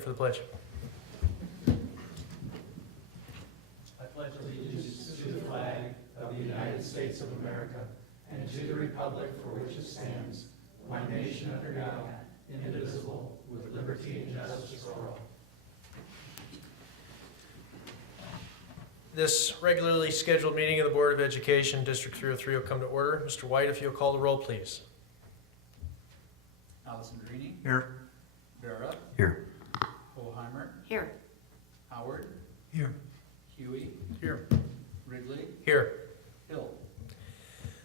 For the pledge. I pledge allegiance to the flag of the United States of America and to the republic for which it stands, one nation under God, indivisible, with liberty and justice for all. This regularly scheduled meeting of the Board of Education, District 303 will come to order. Mr. White, if you'll call the roll, please. Allison Greeny. Here. Vera. Here. Hoheimer. Here. Howard. Here. Huey. Here. Wrigley. Here. Hill.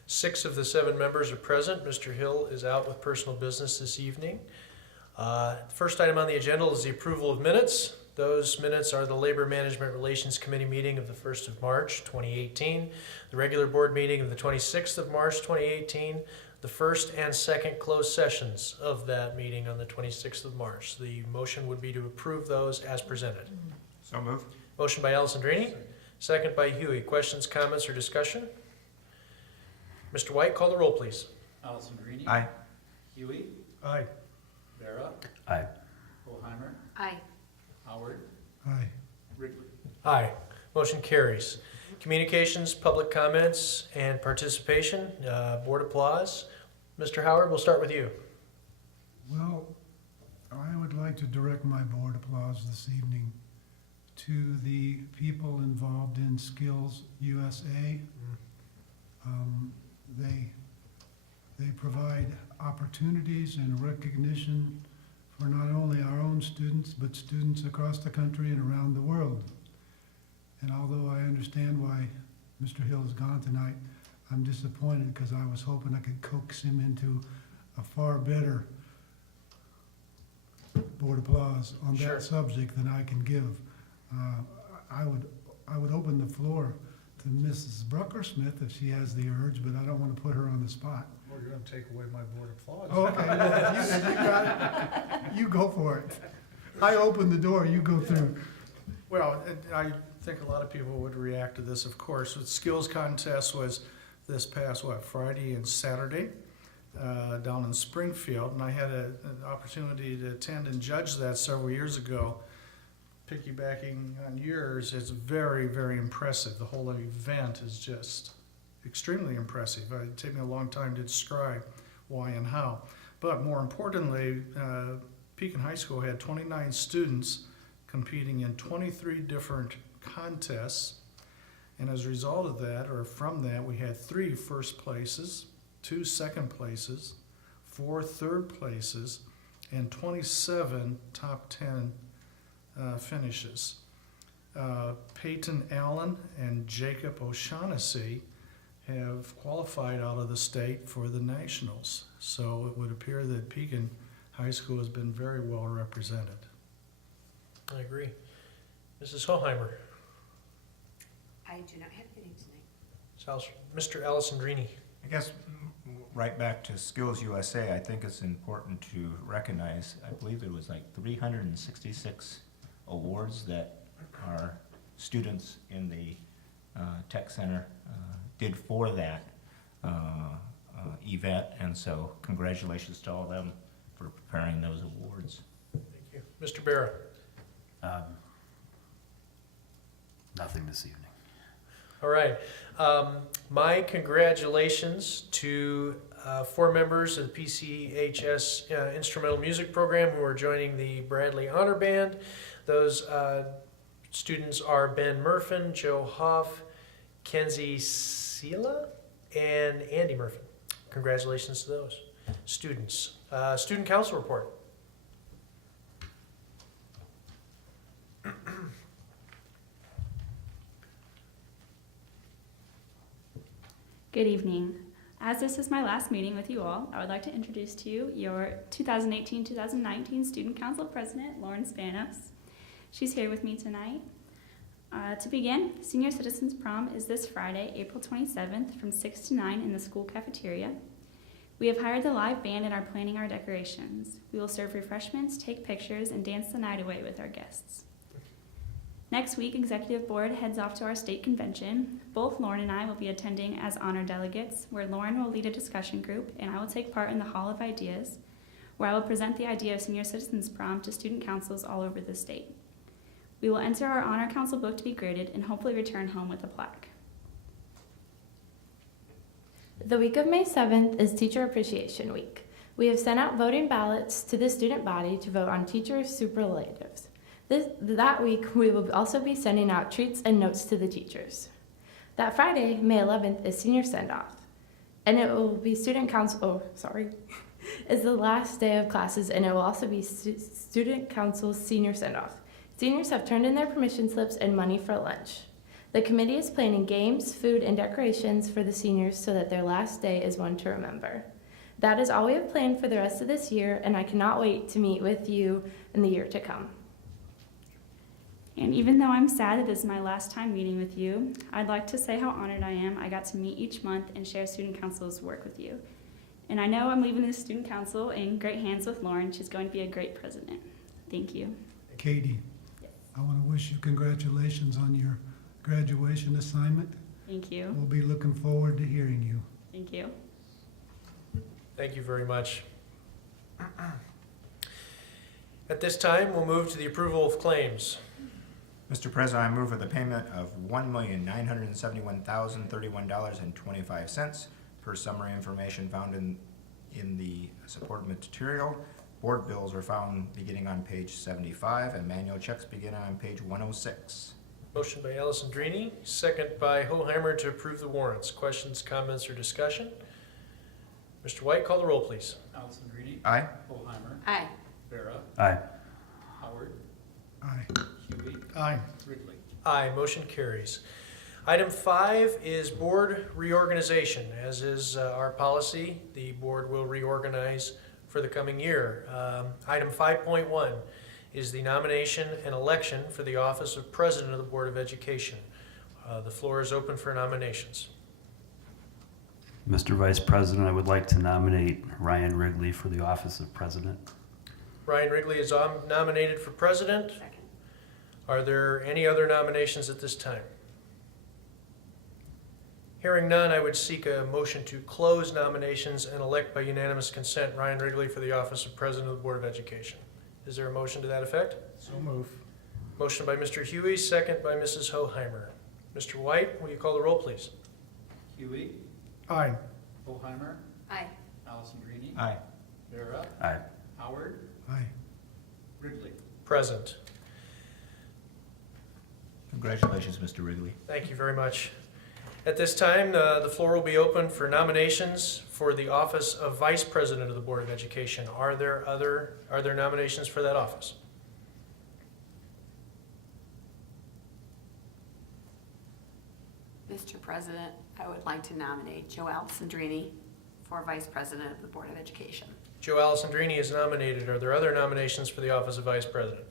6 of the 7 members are present. Mr. Hill is out with personal business this evening. The first item on the agenda is the approval of minutes. Those minutes are the Labor Management Relations Committee meeting of the 1st of March, 2018, the regular board meeting of the 26th of March, 2018, the first and second closed sessions of that meeting on the 26th of March. The motion would be to approve those as presented. So moved. Motion by Alessandrini, second by Huey. Questions, comments, or discussion? Mr. White, call the roll, please. Allison Greeny. Aye. Huey. Aye. Vera. Aye. Hoheimer. Aye. Howard. Aye. Wrigley. Aye. Motion carries. Communications, public comments, and participation. Board applause. Mr. Howard, we'll start with you. Well, I would like to direct my board applause this evening to the people involved in Skills USA. They provide opportunities and recognition for not only our own students, but students across the country and around the world. And although I understand why Mr. Hill is gone tonight, I'm disappointed because I was hoping I could coax him into a far better board applause on Sure. that subject than I can give. I would open the floor to Mrs. Brucker-Smith if she has the urge, but I don't want to put her on the spot. Well, you're gonna take away my board applause. Oh, okay, well, you got it. You go for it. I opened the door, you go through. Well, I think a lot of people would react to this, of course. The skills contest was this past, Friday and Saturday, down in Springfield. And I had an opportunity to attend and judge that several years ago. Piggybacking on yours, it's very, very impressive. The whole event is just extremely impressive. It'd take me a long time to describe why and how. But more importantly, Pekin High School had 29 students competing in 23 different contests. And as a result of that, or from that, we had 3 first places, 2 second places, 4 third places, and 27 top 10 finishes. Peyton Allen and Jacob O'Shaughnessy have qualified out of the state for the nationals. So it would appear that Pekin High School has been very well represented. I agree. Mrs. Hoheimer. I do not have anything tonight. Mr. Alessandrini. I guess right back to Skills USA, I think it's important to recognize, I believe there was like 366 awards that our students in the Tech Center did for that event, and so congratulations to all of them for preparing those awards. Thank you. Mr. Barra. Nothing this evening. All right. My congratulations to 4 members of the PCHS Instrumental Music Program who are joining the Bradley Honor Band. Those students are Ben Murfin, Joe Hoff, Kenzie Sela, and Andy Murfin. Congratulations to those students. Student Council report. Good evening. As this is my last meeting with you all, I would like to introduce to you your 2018-2019 Student Council President, Lauren Spanos. She's here with me tonight. To begin, Senior Citizens Prom is this Friday, April 27th from 6 to 9 in the school cafeteria. We have hired the live band and are planning our decorations. We will serve refreshments, take pictures, and dance the night away with our guests. Next week, Executive Board heads off to our state convention. Both Lauren and I will be attending as honor delegates, where Lauren will lead a discussion group and I will take part in the Hall of Ideas, where I will present the idea of Senior Citizens Prom to student councils all over the state. We will enter our Honor Council book to be graded and hopefully return home with a plaque. The week of May 7th is Teacher Appreciation Week. We have sent out voting ballots to the student body to vote on teacher superlatives. That week, we will also be sending out treats and notes to the teachers. That Friday, May 11th, is senior send-off, and it will be student council, is the last day of classes, and it will also be student council's senior send-off. Seniors have turned in their permission slips and money for lunch. The committee is planning games, food, and decorations for the seniors so that their last day is one to remember. That is all we have planned for the rest of this year, and I cannot wait to meet with you in the year to come. And even though I'm sad that this is my last time meeting with you, I'd like to say how honored I am I got to meet each month and share student council's work with you. And I know I'm leaving the student council in great hands with Lauren. She's going to be a great president. Thank you. Katie, I want to wish you congratulations on your graduation assignment. Thank you. We'll be looking forward to hearing you. Thank you. Thank you very much. At this time, we'll move to the approval of claims. Mr. President, I move for the payment of $1,971,031.25 per summary information found in the supported material. Board bills are found beginning on page 75 and manual checks begin on page 106. Motion by Alessandrini, second by Hoheimer to approve the warrants. Questions, comments, or discussion? Mr. White, call the roll, please. Alessandrini. Aye. Hoheimer. Aye. Vera. Aye. Howard. Aye. Huey. Aye. Ridley. Aye, motion carries. Item 5 is board reorganization. As is our policy, the board will reorganize for the coming year. Item 5.1 is the nomination and election for the office of President of the Board of Education. The floor is open for nominations. Mr. Vice President, I would like to nominate Ryan Wrigley for the office of President. Ryan Wrigley is nominated for President. Second. Are there any other nominations at this time? Hearing none, I would seek a motion to close nominations and elect by unanimous consent Ryan Wrigley for the office of President of the Board of Education. Is there a motion to that effect? So move. Motion by Mr. Huey, second by Mrs. Hoheimer. Mr. White, will you call the roll, please? Huey. Aye. Hoheimer. Aye. Alessandrini. Aye. Vera. Aye. Howard. Aye. Ridley. Present. Congratulations, Mr. Wrigley. Thank you very much. At this time, the floor will be open for nominations for the office of Vice President of the Board of Education. Are there nominations for that office? Mr. President, I would like to nominate Joe Alessandrini for Vice President of the Board of Education. Joe Alessandrini is nominated. Are there other nominations for the office of Vice President?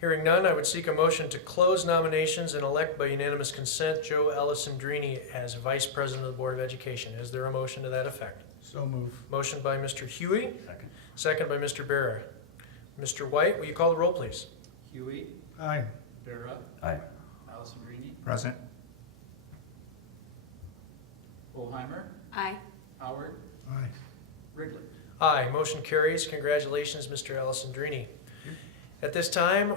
Hearing none, I would seek a motion to close nominations and elect by unanimous consent Joe Alessandrini as Vice President of the Board of Education. Is there a motion to that effect? So move. Motion by Mr. Huey, Second. second by Mr. Barra. Mr. White, will you call the roll, please? Huey. Aye. Vera. Aye. Alessandrini. Present. Hoheimer. Aye. Howard. Aye. Ridley. Aye, motion carries. Congratulations, Mr. Alessandrini. At this time,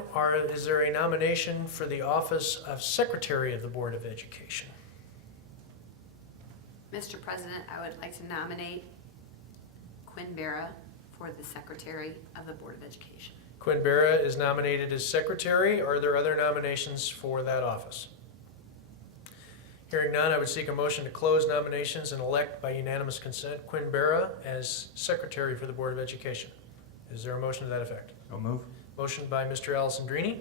is there a nomination for the office of Secretary of the Board of Education? Mr. President, I would like to nominate Quinn Barra for the Secretary of the Board of Education. Quinn Barra is nominated as Secretary. Are there other nominations for that office? Hearing none, I would seek a motion to close nominations and elect by unanimous consent Quinn Barra as Secretary for the Board of Education. Is there a motion to that effect? So move. Motion by Mr. Alessandrini,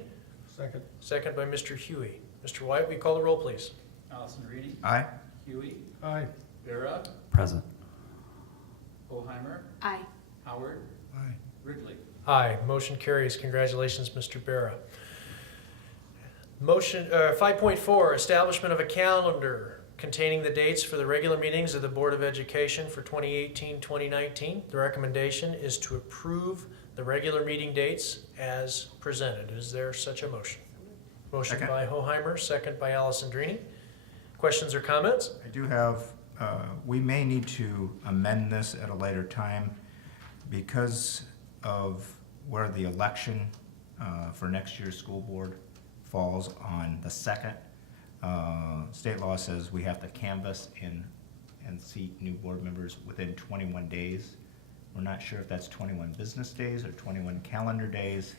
Second. second by Mr. Huey. Mr. White, will you call the roll, please? Alessandrini. Aye. Huey. Aye. Vera. Present. Hoheimer. Aye. Howard. Aye. Ridley. Aye, motion carries. Congratulations, Mr. Barra. Motion 5.4, establishment of a calendar containing the dates for the regular meetings of the Board of Education for 2018-2019. The recommendation is to approve the regular meeting dates as presented. Is there such a motion? Motion Second. by Hoheimer, second by Alessandrini. Questions or comments? I do have we may need to amend this at a later time because of where the election for next year's school board falls on the 2nd. State law says we have to canvass and seat new board members within 21 days. We're not sure if that's 21 business days or 21 calendar days,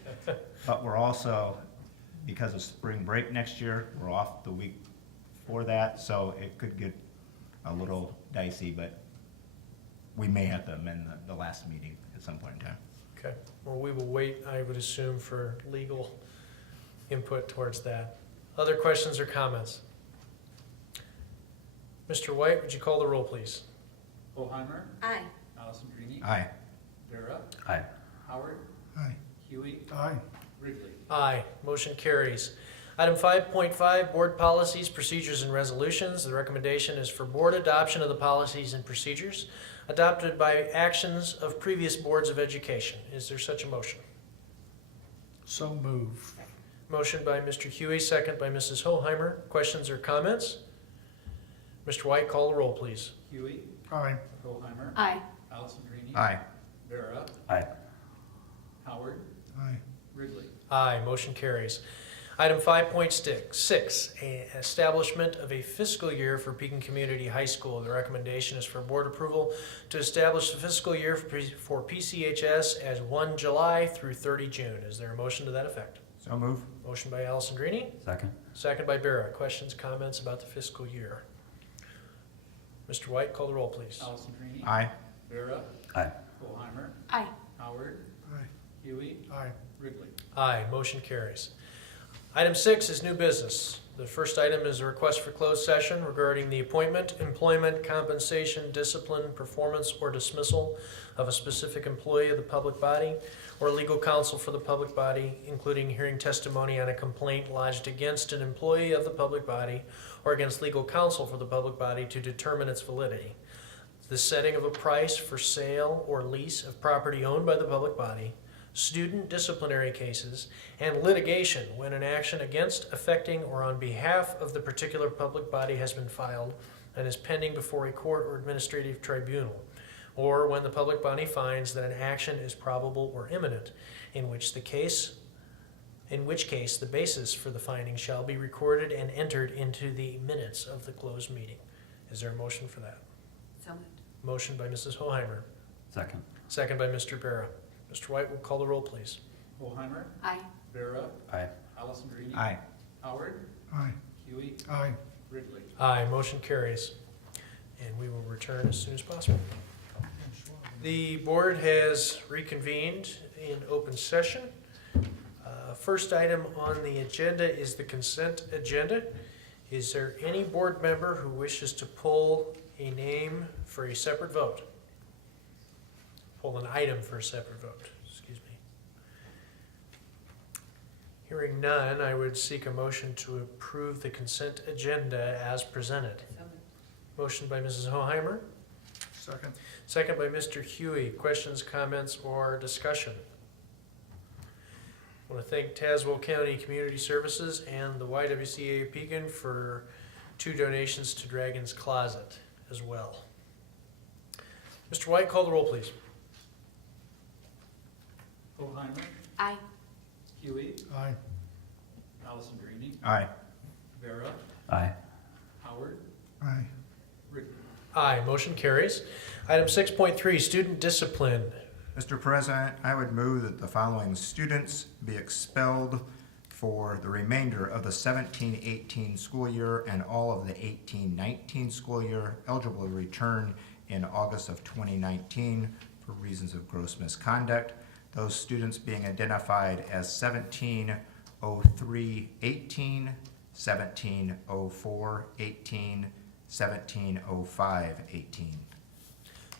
but we're also, because of spring break next year, we're off the week for that, so it could get a little dicey, but we may have to amend the last meeting at some point in time. Okay, well, we will wait, I would assume, for legal input towards that. Other questions or comments? Mr. White, would you call the roll, please? Hoheimer, Aye. Allison Greenie, Aye. Vera, Aye. Howard, Aye. Huey, Aye. Wrigley. Aye, motion carries. Item 5.5, Board Policies, Procedures, and Resolutions. The recommendation is for board adoption of the policies and procedures adopted by actions of previous boards of education. Is there such a motion? So move. Motion by Mr. Huey, second by Mrs. Hoheimer. Questions or comments? Mr. White, call the roll, please. Huey, Aye. Hoheimer, Aye. Allison Greenie, Aye. Vera, Aye. Howard, Aye. Wrigley. Aye, motion carries. Item 5.6, establishment of a fiscal year for Pekin Community High School. The recommendation is for board approval to establish the fiscal year for PCHS as 1 July through 30 June. Is there a motion to that effect? So move. Motion by Allison Greenie, Second. second by Vera. Questions, comments about the fiscal year? Mr. White, call the roll, please. Allison Greenie, Aye. Vera, Aye. Hoheimer, Aye. Howard, Aye. Huey, Aye. Wrigley. Aye, motion carries. Item 6 is new business. The first item is a request for closed session regarding the appointment, employment, compensation, discipline, performance, or dismissal of a specific employee of the public body or legal counsel for the public body, including hearing testimony on a complaint lodged against an employee of the public body or against legal counsel for the public body to determine its validity. The setting of a price for sale or lease of property owned by the public body, student disciplinary cases, and litigation when an action against, affecting, or on behalf of the particular public body has been filed and is pending before a court or administrative tribunal, or when the public body finds that an action is probable or imminent, in which case the basis for the finding shall be recorded and entered into the minutes of the closed meeting. Is there a motion for that? So moved. Motion by Mrs. Hoheimer, Second. second by Mr. Vera. Mr. White will call the roll, please. Hoheimer, Aye. Vera, Aye. Allison Greenie, Aye. Howard, Aye. Huey, Aye. Wrigley. Aye, motion carries. And we will return as soon as possible. The board has reconvened in open session. First item on the agenda is the consent agenda. Is there any board member who wishes to pull a name for a separate vote? Pull an item for a separate vote, excuse me. Hearing none, I would seek a motion to approve the consent agenda as presented. So moved. Motion by Mrs. Hoheimer, Second. second by Mr. Huey. Questions, comments, or discussion? I want to thank Tazewell County Community Services and the YWCA Pekin for 2 donations to Dragon's Closet as well. Mr. White, call the roll, please. Hoheimer, Aye. Huey, Aye. Allison Greenie, Aye. Vera, Aye. Howard, Aye. Wrigley. Aye, motion carries. Item 6.3, student discipline. Mr. President, I would move that the following students be expelled for the remainder of the 17-18 school year and all of the 18-19 school year, eligible to return in August of 2019 for reasons of gross misconduct. Those students being identified as 1703-18, 1704-18, 1705-18.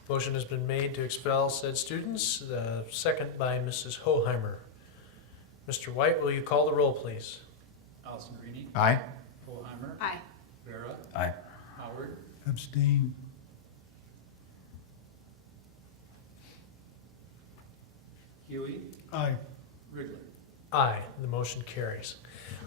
Motion has been made to expel said students, second by Mrs. Hoheimer. Mr. White, will you call the roll, please? Allison Greenie, Aye. Hoheimer, Aye. Vera, Aye. Howard, Abstain. Huey, Aye. Wrigley. Aye, the motion carries.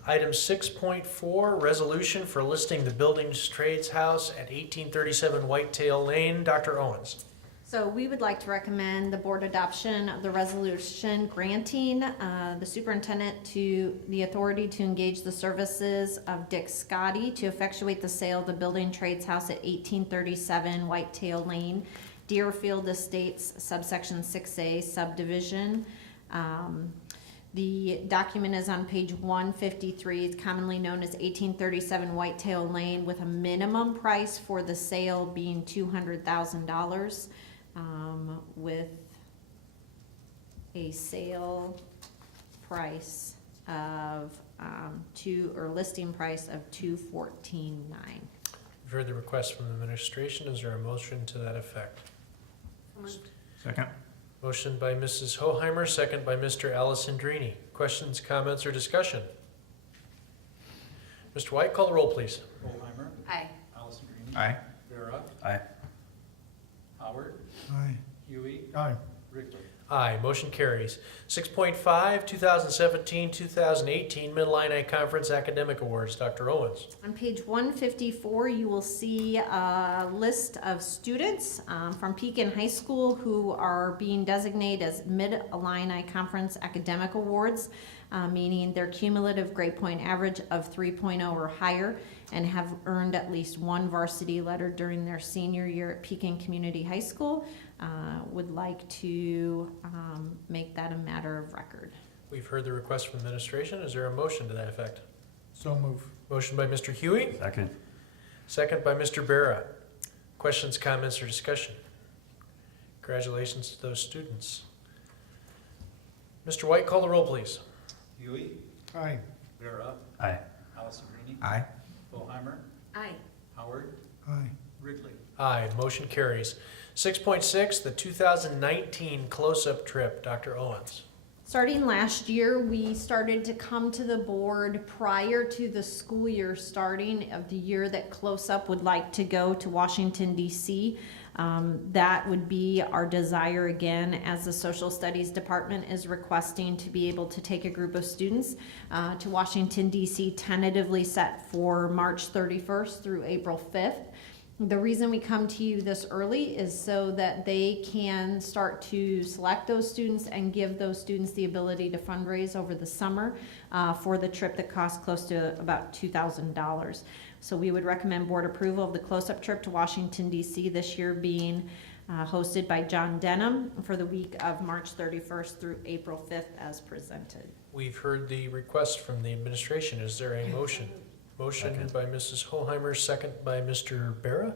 Item 6.4, resolution for listing the buildings trades house at 1837 Whitetail Lane. Dr. Owens. So we would like to recommend the board adoption of the resolution granting the superintendent to the authority to engage the services of Dick Scotty to effectuate the sale of the building trades house at 1837 Whitetail Lane, Deerfield Estates, subsection 6A, subdivision. The document is on page 153. It's commonly known as 1837 Whitetail Lane, with a minimum price for the sale being $200,000. With a sale price of listing price of $214,900. You've heard the request from the administration. Is there a motion to that effect? Second. Motion by Mrs. Hoheimer, second by Mr. Alessandrini. Questions, comments, or discussion? Mr. White, call the roll, please. Hoheimer. Aye. Alessandrini. Aye. Vera. Aye. Howard. Aye. Huey. Aye. Wrigley. Aye, motion carries. 6.5, 2017-2018 Mid-Illini Conference Academic Awards. Dr. Owens. On page 154, you will see a list of students from Pekin High School who are being designated as Mid-Illini Conference Academic Awards, meaning their cumulative grade point average of 3.0 or higher and have earned at least one varsity letter during their senior year at Pekin Community High School. Would like to make that a matter of record. We've heard the request from the administration. Is there a motion to that effect? So move. Motion by Mr. Huey, Second. second by Mr. Barra. Questions, comments, or discussion? Congratulations to those students. Mr. White, call the roll, please. Huey. Aye. Vera. Aye. Alessandrini. Aye. Hoheimer. Aye. Howard. Aye. Wrigley. Aye, motion carries. 6.6, the 2019 close-up trip. Dr. Owens. Starting last year, we started to come to the board prior to the school year starting of the year that Close Up would like to go to Washington, D.C. That would be our desire again, as the social studies department is requesting to be able to take a group of students to Washington, D.C., tentatively set for March 31st through April 5th. The reason we come to you this early is so that they can start to select those students and give those students the ability to fundraise over the summer for the trip that costs close to about $2,000. So we would recommend board approval of the close-up trip to Washington, D.C. this year being hosted by John Denham for the week of March 31st through April 5th as presented. We've heard the request from the administration. Is there a motion? Motion Second. by Mrs. Hoheimer, second by Mr. Barra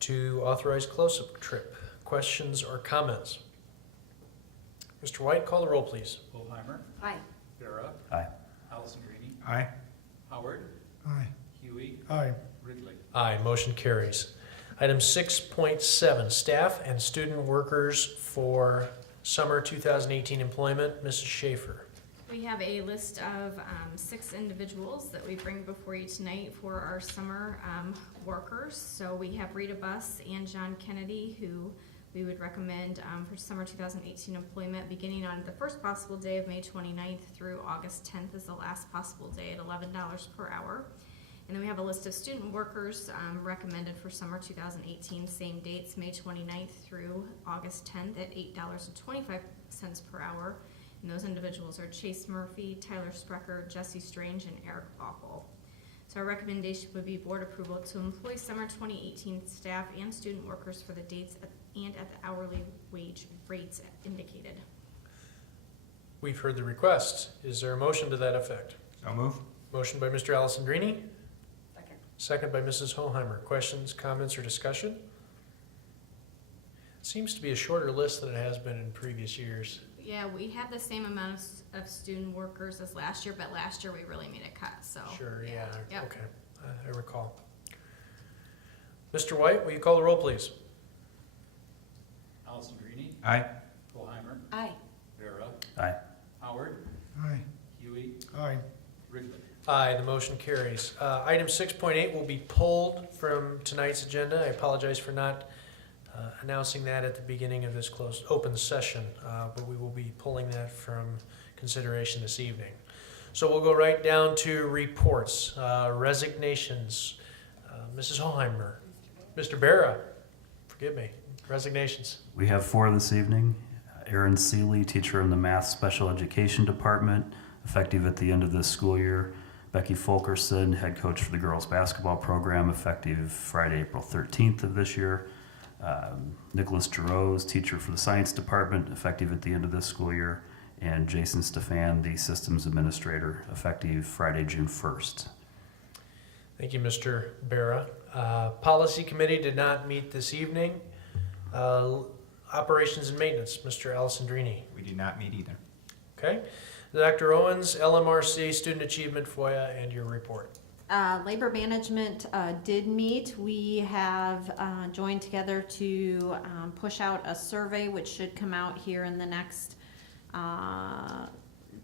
to authorize close-up trip. Questions or comments? Mr. White, call the roll, please. Hoheimer. Aye. Vera. Aye. Alessandrini. Aye. Howard. Aye. Huey. Aye. Wrigley. Aye, motion carries. Item 6.7, staff and student workers for summer 2018 employment. Mrs. Schaefer. We have a list of 6 individuals that we bring before you tonight for our summer workers. So we have Rita Buss and John Kennedy, who we would recommend for summer 2018 employment beginning on the first possible day of May 29th through August 10th is the last possible day at $11 per hour. And then we have a list of student workers recommended for summer 2018, same dates, May 29th through August 10th at $8.25 per hour. And those individuals are Chase Murphy, Tyler Sprecher, Jesse Strange, and Eric Bauchel. So our recommendation would be board approval to employ summer 2018 staff and student workers for the dates and at the hourly wage rates indicated. We've heard the request. Is there a motion to that effect? So move. Motion by Mr. Alessandrini, Second. second by Mrs. Hoheimer. Questions, comments, or discussion? Seems to be a shorter list than it has been in previous years. Yeah, we had the same amount of student workers as last year, but last year we really made a cut, so. Sure, yeah, Yep. okay, I recall. Mr. White, will you call the roll, please? Alessandrini. Aye. Hoheimer. Aye. Vera. Aye. Howard. Aye. Huey. Aye. Wrigley. Aye, the motion carries. Item 6.8 will be pulled from tonight's agenda. I apologize for not announcing that at the beginning of this closed open session, but we will be pulling that from consideration this evening. So we'll go right down to reports, resignations. Mrs. Hoheimer, Mr. Barra, forgive me, resignations. We have 4 this evening. Erin Seeley, teacher in the Math Special Education Department, effective at the end of this school year. Becky Fulkerson, head coach for the girls basketball program, effective Friday, April 13th of this year. Nicholas Giroux, teacher for the science department, effective at the end of this school year. And Jason Stefan, the systems administrator, effective Friday, June 1st. Thank you, Mr. Barra. Policy Committee did not meet this evening. Operations and Maintenance, Mr. Alessandrini. We did not meet either. Okay. Dr. Owens, LMRC, Student Achievement, FOIA, and your report. Labor Management did meet. We have joined together to push out a survey which should come out here in the next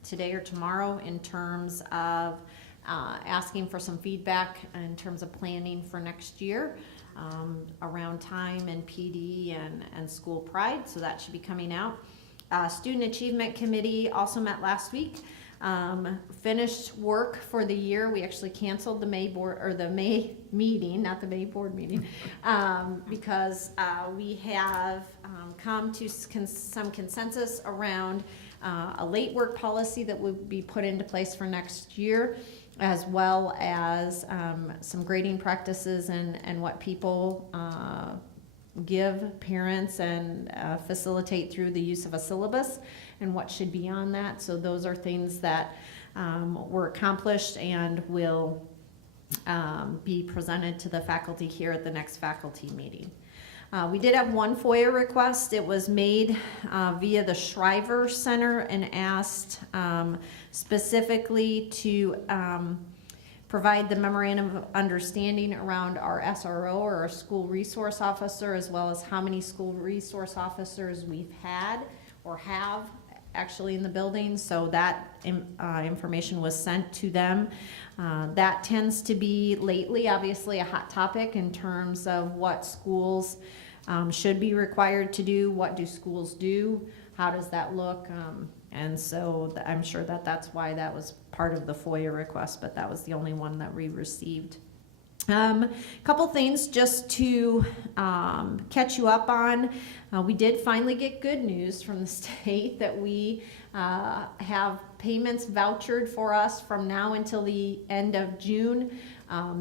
today or tomorrow in terms of asking for some feedback in terms of planning for next year around time and PD and school pride. So that should be coming out. Student Achievement Committee also met last week. Finished work for the year. We actually canceled the May board or the May meeting, not the May board meeting, because we have come to some consensus around a late work policy that would be put into place for next year, as well as some grading practices and what people give parents and facilitate through the use of a syllabus and what should be on that. So those are things that were accomplished and will be presented to the faculty here at the next faculty meeting. We did have one FOIA request. It was made via the Shriver Center and asked specifically to provide the memorandum of understanding around our SRO or our school resource officer, as well as how many school resource officers we've had or have actually in the building. So that information was sent to them. That tends to be lately obviously a hot topic in terms of what schools should be required to do, what do schools do, how does that look, and so I'm sure that that's why that was part of the FOIA request, but that was the only one that we received. Couple things just to catch you up on. We did finally get good news from the state that we have payments vouchered for us from now until the end of June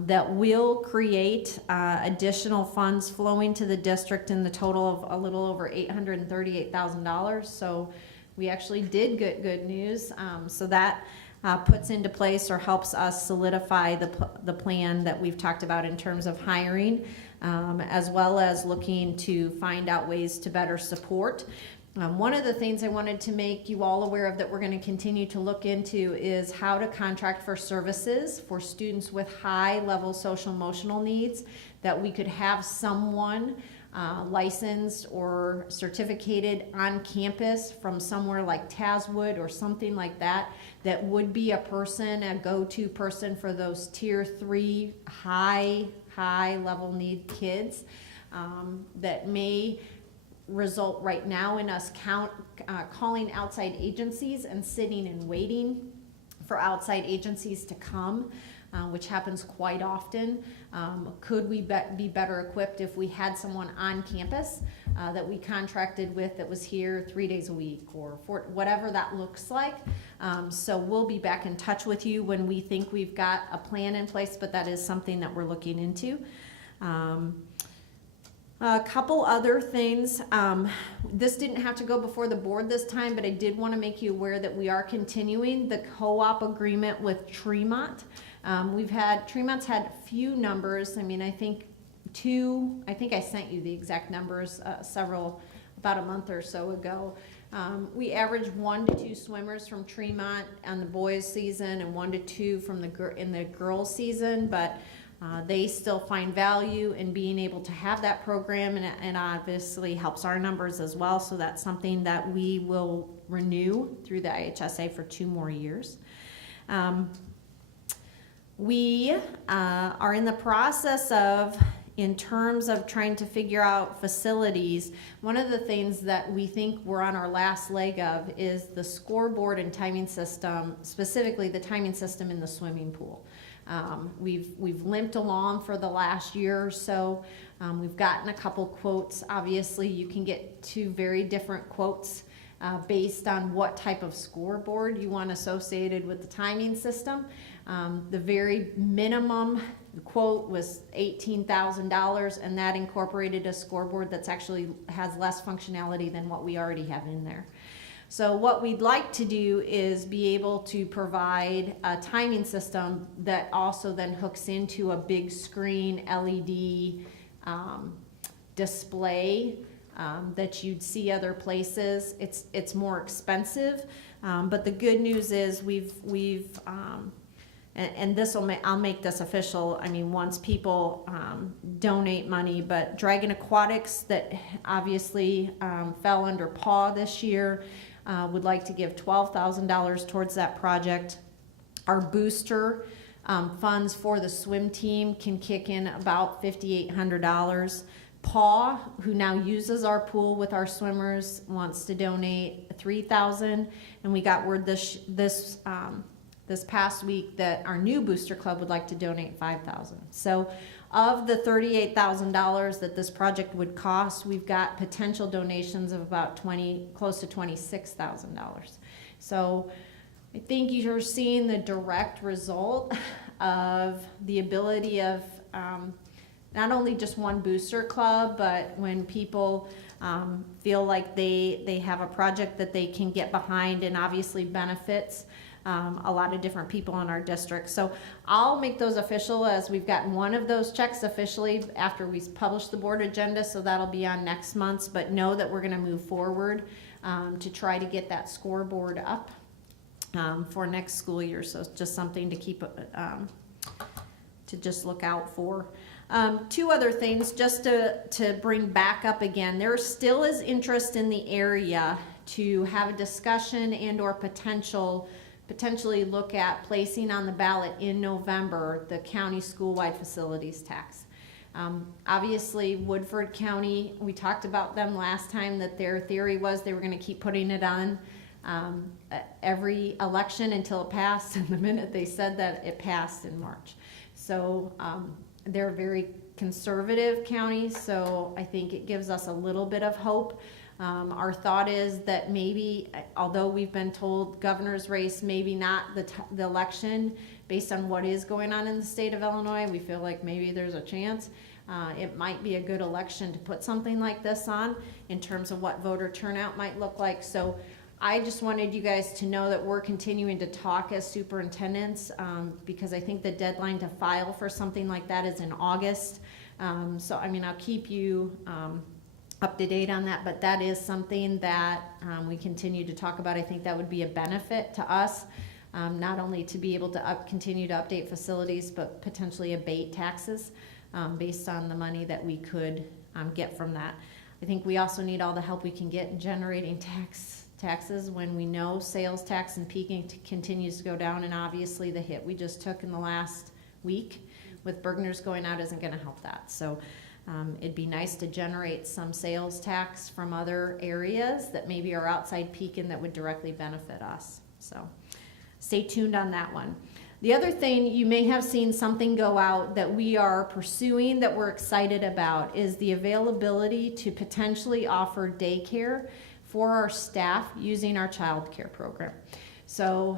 that will create additional funds flowing to the district in the total of a little over $838,000. So we actually did get good news. So that puts into place or helps us solidify the plan that we've talked about in terms of hiring, as well as looking to find out ways to better support. One of the things I wanted to make you all aware of that we're going to continue to look into is how to contract for services for students with high-level social-emotional needs, that we could have someone licensed or certificated on campus from somewhere like Tazwood or something like that, that would be a person, a go-to person for those tier 3 high level need kids that may result right now in us calling outside agencies and sitting and waiting for outside agencies to come, which happens quite often. Could we be better equipped if we had someone on campus that we contracted with that was here 3 days a week or whatever that looks like? So we'll be back in touch with you when we think we've got a plan in place, but that is something that we're looking into. A couple other things. This didn't have to go before the board this time, but I did want to make you aware that we are continuing the co-op agreement with Tremont. Tremont's had few numbers. I mean, I think I sent you the exact numbers about a month or so ago. We average 1 to 2 swimmers from Tremont on the boys season and 1 to 2 in the girls season, but they still find value in being able to have that program, and obviously helps our numbers as well. So that's something that we will renew through the IHSA for 2 more years. We are in the process of in terms of trying to figure out facilities, one of the things that we think we're on our last leg of is the scoreboard and timing system, specifically the timing system in the swimming pool. We've limped along for the last year or so. We've gotten a couple quotes. Obviously, you can get two very different quotes based on what type of scoreboard you want associated with the timing system. The very minimum quote was $18,000, and that incorporated a scoreboard that's actually has less functionality than what we already have in there. So what we'd like to do is be able to provide a timing system that also then hooks into a big screen LED display that you'd see other places. It's more expensive, but the good news is and this I'll make this official. I mean, once people donate money, but Dragon Aquatics, that obviously fell under PAW this year, would like to give $12,000 towards that project. Our booster funds for the swim team can kick in about $5,800. PAW, who now uses our pool with our swimmers, wants to donate $3,000, and we got word this past week that our new booster club would like to donate $5,000. So of the $38,000 that this project would cost, we've got potential donations of about close to $26,000. So I think you're seeing the direct result of the ability of not only just one booster club, but when people feel like they have a project that they can get behind and obviously benefits a lot of different people in our district. So I'll make those official, as we've gotten one of those checks officially after we publish the board agenda, so that'll be on next month's, but know that we're gonna move forward to try to get that scoreboard up for next school year. So it's just something to keep, to just look out for. Two other things just to bring back up again. There still is interest in the area to have a discussion and or potentially look at placing on the ballot in November the county school-wide facilities tax. Obviously, Woodford County, we talked about them last time, that their theory was they were going to keep putting it on every election until it passed, and the minute they said that, it passed in March. So they're a very conservative county, so I think it gives us a little bit of hope. Our thought is that maybe, although we've been told governor's race, maybe not the election, based on what is going on in the state of Illinois, we feel like maybe there's a chance. It might be a good election to put something like this on in terms of what voter turnout might look like. So I just wanted you guys to know that we're continuing to talk as superintendents because I think the deadline to file for something like that is in August. So, I mean, I'll keep you up to date on that, but that is something that we continue to talk about. I think that would be a benefit to us, not only to be able to continue to update facilities, but potentially abate taxes based on the money that we could get from that. I think we also need all the help we can get in generating taxes when we know sales tax and peaking continues to go down, and obviously the hit we just took in the last week with Bergner's going out isn't going to help that. So it'd be nice to generate some sales tax from other areas that maybe are outside Pekin that would directly benefit us. So stay tuned on that one. The other thing, you may have seen something go out that we are pursuing that we're excited about is the availability to potentially offer daycare for our staff using our child care program. So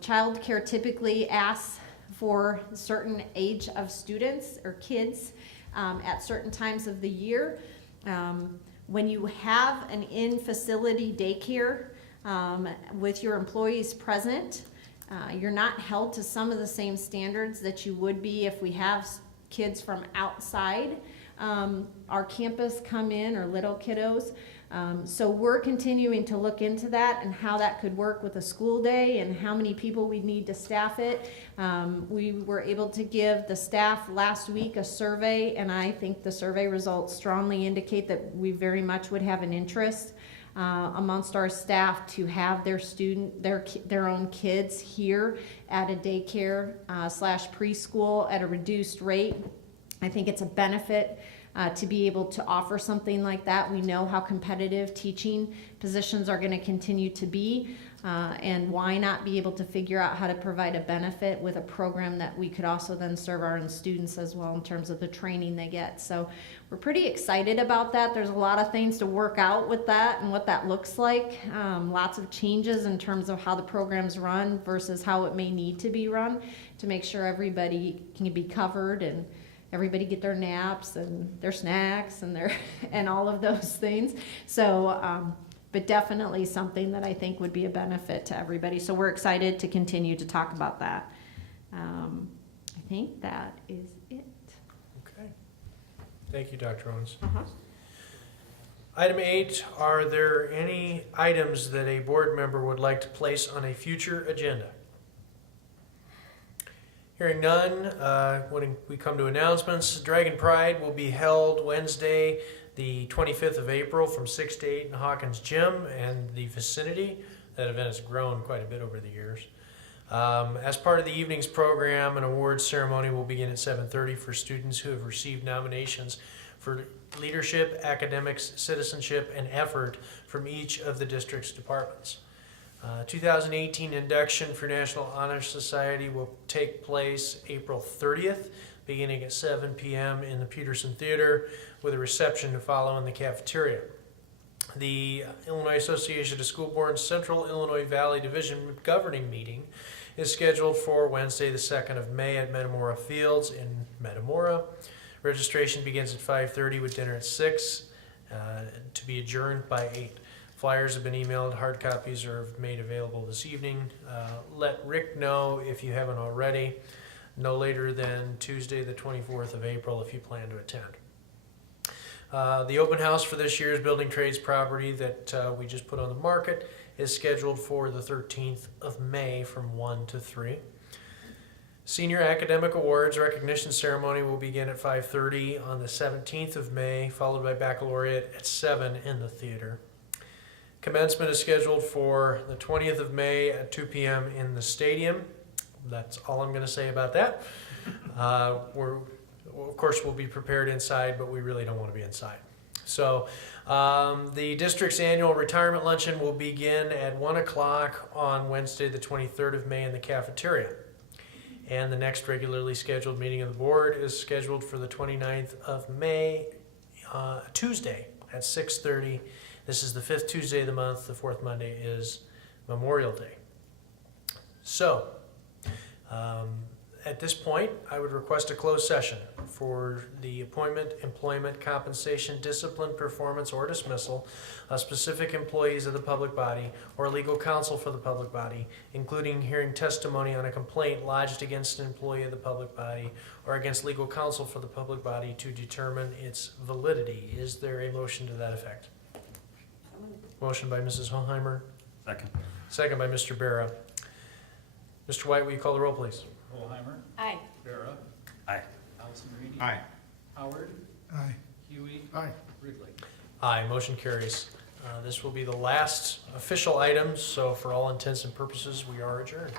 child care typically asks for a certain age of students or kids at certain times of the year. When you have an in-facility daycare with your employees present, you're not held to some of the same standards that you would be if we have kids from outside our campus come in, or little kiddos. So we're continuing to look into that and how that could work with a school day and how many people we need to staff it. We were able to give the staff last week a survey, and I think the survey results strongly indicate that we very much would have an interest amongst our staff to have their own kids here at a daycare / preschool at a reduced rate. I think it's a benefit to be able to offer something like that. We know how competitive teaching positions are going to continue to be, and why not be able to figure out how to provide a benefit with a program that we could also then serve our own students as well in terms of the training they get. So we're pretty excited about that. There's a lot of things to work out with that and what that looks like. Lots of changes in terms of how the program's run versus how it may need to be run to make sure everybody can be covered and everybody get their naps and their snacks and their and all of those things. So, but definitely something that I think would be a benefit to everybody. So we're excited to continue to talk about that. I think that is it. Okay. Thank you, Dr. Owens. Item 8, are there any items that a board member would like to place on a future agenda? Hearing none, when we come to announcements, Dragon Pride will be held Wednesday, the 25th of April from 6 to 8 in Hawkins Gym and the vicinity. That event has grown quite a bit over the years. As part of the evening's program, an awards ceremony will begin at 7:30 for students who have received nominations for leadership, academics, citizenship, and effort from each of the district's departments. 2018 induction for National Honor Society will take place April 30th, beginning at 7 p.m. in the Peterson Theater, with a reception to follow in the cafeteria. The Illinois Association of School Boards Central Illinois Valley Division governing meeting is scheduled for Wednesday, the 2nd of May at Metamora Fields in Metamora. Registration begins at 5:30 with dinner at 6, to be adjourned by 8. Flyers have been emailed, hard copies are made available this evening. Let Rick know if you haven't already, no later than Tuesday the 24th of April if you plan to attend. The open house for this year's building trades property that we just put on the market is scheduled for the 13th of May from 1 to 3. Senior Academic Awards recognition ceremony will begin at 5:30 on the 17th of May, followed by baccalaureate at 7 in the theater. Commencement is scheduled for the 20th of May at 2 p.m. in the stadium. That's all I'm going to say about that. Of course, we'll be prepared inside, but we really don't want to be inside. So the district's annual retirement luncheon will begin at 1 o'clock on Wednesday, the 23rd of May in the cafeteria. And the next regularly scheduled meeting of the board is scheduled for the 29th of May, Tuesday at 6:30. This is the 5th Tuesday of the month. The 4th Monday is Memorial Day. So, at this point, I would request a closed session for the appointment, employment, compensation, discipline, performance, or dismissal of specific employees of the public body or legal counsel for the public body, including hearing testimony on a complaint lodged against an employee of the public body or against legal counsel for the public body to determine its validity. Is there a motion to that effect? Motion by Mrs. Hoheimer, Second. second by Mr. Barra. Mr. White, will you call the roll, please? Holheimer. Aye. Vera. Aye. Allison Reedy. Aye. Howard. Aye. Huey. Aye. Wrigley. Aye, motion carries. This will be the last official item, so for all intents and purposes, we are adjourned.